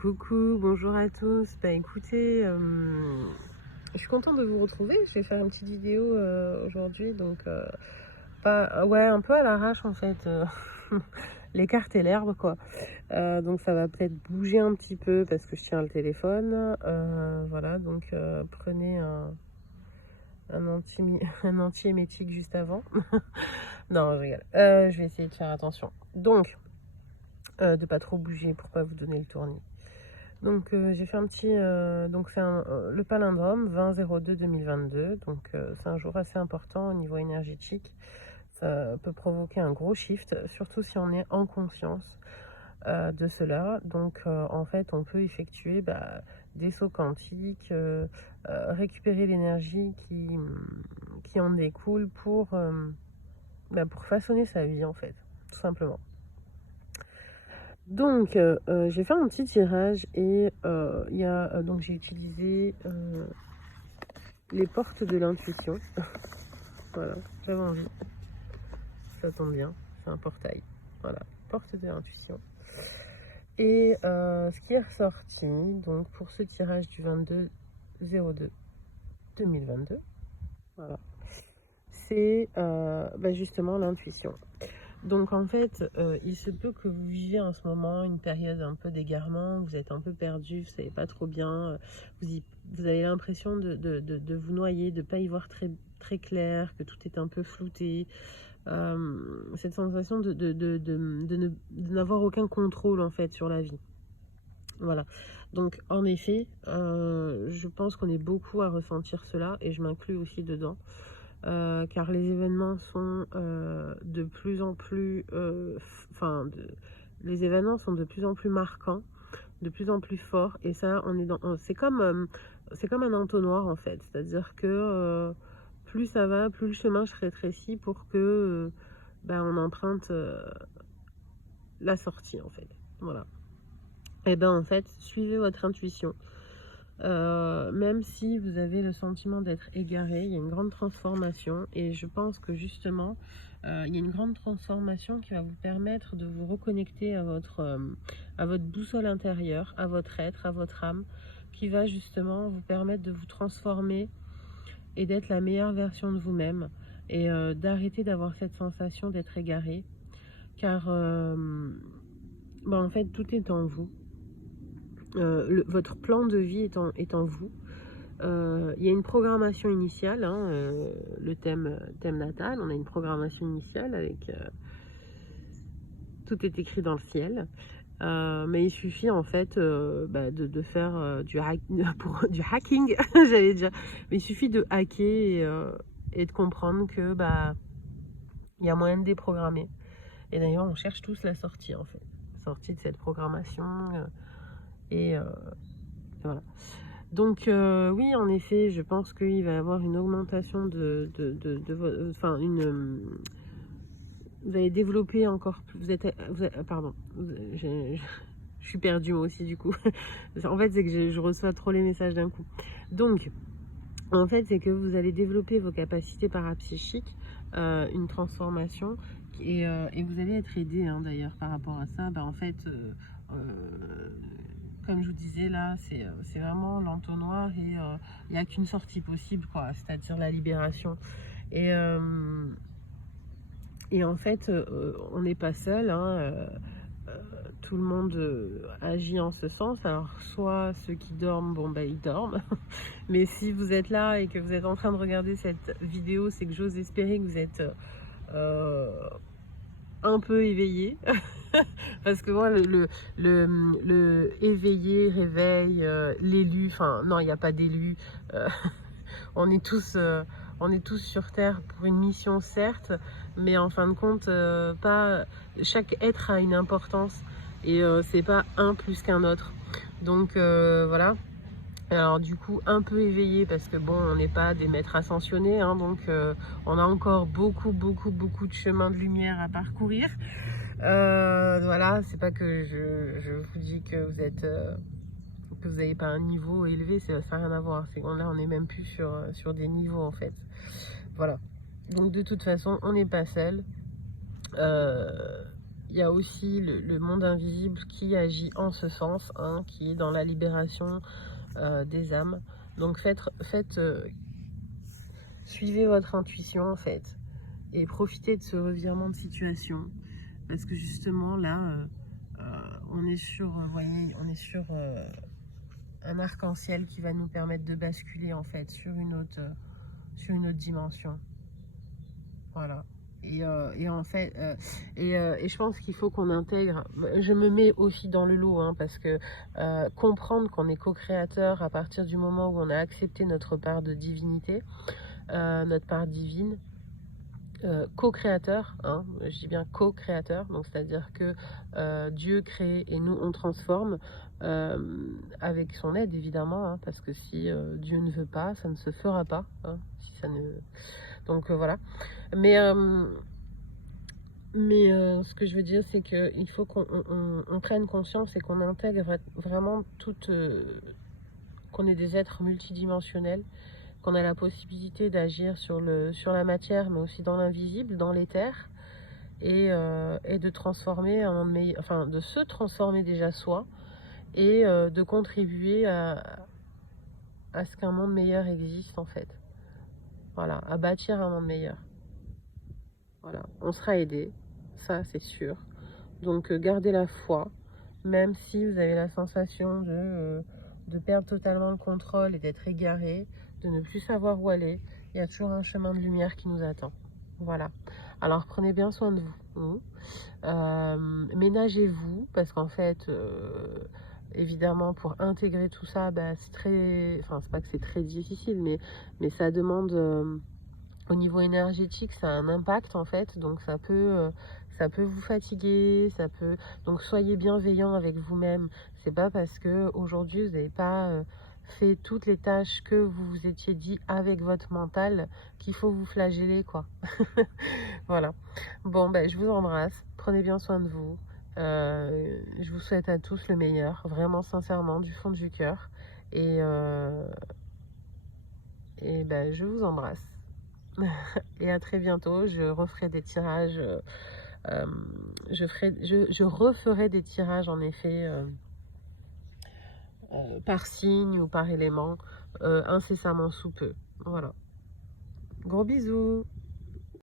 Coucou, bonjour à tous. Bah écoutez, je suis contente de vous retrouver. Je vais faire une petite vidéo aujourd'hui, donc pas, ouais, un peu à l'arrache en fait. Les cartes et l'herbe quoi. Donc ça va peut-être bouger un petit peu parce que je tiens le téléphone. Voilà, donc prenez un anti-émétique juste avant. Non, je rigole. Je vais essayer de faire attention. Donc, de pas trop bouger pour pas vous donner le tournis. Donc j'ai fait un petit, donc c'est le palindrome 20-02-2022, donc c'est un jour assez important au niveau énergétique. Ça peut provoquer un gros shift, surtout si on est en conscience de cela. Donc en fait on peut effectuer des sauts quantiques, récupérer l'énergie qui en découle pour façonner sa vie en fait, tout simplement. Donc, j'ai fait un petit tirage et donc j'ai utilisé les portes de l'intuition. Voilà, j'avais envie. Ça tombe bien, c'est un portail. Voilà, porte de l'intuition. Et ce qui est ressorti, donc pour ce tirage du 22-02-2022, voilà, c'est justement l'intuition. Donc en fait, il se peut que vous viviez en ce moment une période un peu d'égarement, vous êtes un peu perdu, vous savez pas trop bien, vous avez l'impression de vous noyer, de pas y voir très, très clair, que tout est un peu flouté. Cette sensation de n'avoir aucun contrôle en fait sur la vie. Voilà. Donc en effet, je pense qu'on est beaucoup à ressentir cela et je m'inclus aussi dedans. Car les événements sont de plus en plus, les événements sont de plus en plus marquants, de plus en plus forts, et ça, c'est comme un entonnoir en fait, c'est-à-dire que plus ça va, plus le chemin se rétrécit pour que on emprunte la sortie en fait. Voilà. Et en fait, suivez votre intuition. Même si vous avez le sentiment d'être égaré, il y a une grande transformation et je pense que justement il y a une grande transformation qui va vous permettre de vous reconnecter à votre boussole intérieure, à votre être, à votre âme, qui va justement vous permettre de vous transformer et d'être la meilleure version de vous-même et d'arrêter d'avoir cette sensation d'être égaré, car en fait tout est en vous. Votre plan de vie est en vous. Il y a une programmation initiale, le thème natal, on a une programmation initiale avec tout est écrit dans le ciel, mais il suffit en fait de faire du hacking, j'allais dire, mais il suffit de hacker et de comprendre que il y a moyen de déprogrammer. Et d'ailleurs on cherche tous la sortie en fait, sortie de cette programmation et voilà. Donc oui, en effet, je pense qu'il va y avoir une augmentation vous allez développer encore plus, pardon, je suis perdue moi aussi du coup. En fait, c'est que je reçois trop les messages d'un coup. Donc, en fait, c'est que vous allez développer vos capacités parapsychiques, une transformation, et vous allez être aidé d'ailleurs par rapport à ça. En fait, comme je vous disais là, c'est vraiment l'entonnoir et il n'y a qu'une sortie possible, quoi, c'est-à-dire la libération. Et en fait, on n'est pas seul, tout le monde agit en ce sens. Alors, soit ceux qui dorment, ils dorment. Mais si vous êtes là et que vous êtes en train de regarder cette vidéo, c'est que j'ose espérer que vous êtes un peu éveillé. Parce que moi, le éveillé, réveil, l'élu, non, il n'y a pas d'élu. On est tous sur Terre pour une mission, certes, mais en fin de compte, chaque être a une importance et c'est pas un plus qu'un autre. Donc voilà. Alors du coup, un peu éveillé parce que on n'est pas des maîtres ascensionnés, donc on a encore beaucoup de chemin de lumière à parcourir. Voilà, c'est pas que je vous dis que vous êtes que vous n'avez pas un niveau élevé, ça n'a rien à voir. C'est là, on n'est même plus sur des niveaux en fait. Voilà. Donc de toute façon, on n'est pas seul. il y a aussi le monde invisible qui agit en ce sens, hein, qui est dans la libération des âmes. Donc suivez votre intuition en fait, et profitez de ce revirement de situation, parce que justement là, on est sur, vous voyez, on est sur un arc-en-ciel qui va nous permettre de basculer en fait sur une autre dimension. Voilà. Et en fait, et je pense qu'il faut qu'on intègre, je me mets aussi dans le lot, hein, parce que comprendre qu'on est co-créateur à partir du moment où on a accepté notre part de divinité, notre part divine, co-créateur, hein, je dis bien co-créateur, donc c'est-à-dire que Dieu crée et nous on transforme, avec son aide évidemment, hein, parce que si Dieu ne veut pas, ça ne se fera pas, hein, si ça ne... Donc voilà. Mais ce que je veux dire, c'est qu'il faut qu'on prenne conscience et qu'on intègre vraiment qu'on est des êtres multidimensionnels, qu'on a la possibilité d'agir sur la matière, mais aussi dans l'invisible, dans l'éther, et de transformer un monde meilleur, enfin de se transformer déjà soi, et de contribuer à ce qu'un monde meilleur existe en fait. Voilà, à bâtir un monde meilleur. Voilà, on sera aidé, ça c'est sûr. Donc gardez la foi, même si vous avez la sensation de perdre totalement le contrôle et d'être égaré, de ne plus savoir où aller. Il y a toujours un chemin de lumière qui nous attend. Voilà. Alors prenez bien soin de vous. Ménagez-vous, parce qu'en fait, évidemment, pour intégrer tout ça, bah, c'est très... Enfin, c'est pas que c'est très difficile, mais ça demande... au niveau énergétique, ça a un impact en fait, donc ça peut vous fatiguer, donc soyez bienveillant avec vous-même. C'est pas parce que aujourd'hui vous n'avez pas fait toutes les tâches que vous vous étiez dit avec votre mental qu'il faut vous flageller, quoi. Voilà. Bon, ben, je vous embrasse, prenez bien soin de vous. Je vous souhaite à tous le meilleur, vraiment sincèrement, du fond du cœur. Et ben, je vous embrasse. Et à très bientôt. Je referai des tirages. Je referai des tirages en effet par signe ou par élément incessamment sous peu. Voilà. Gros bisous.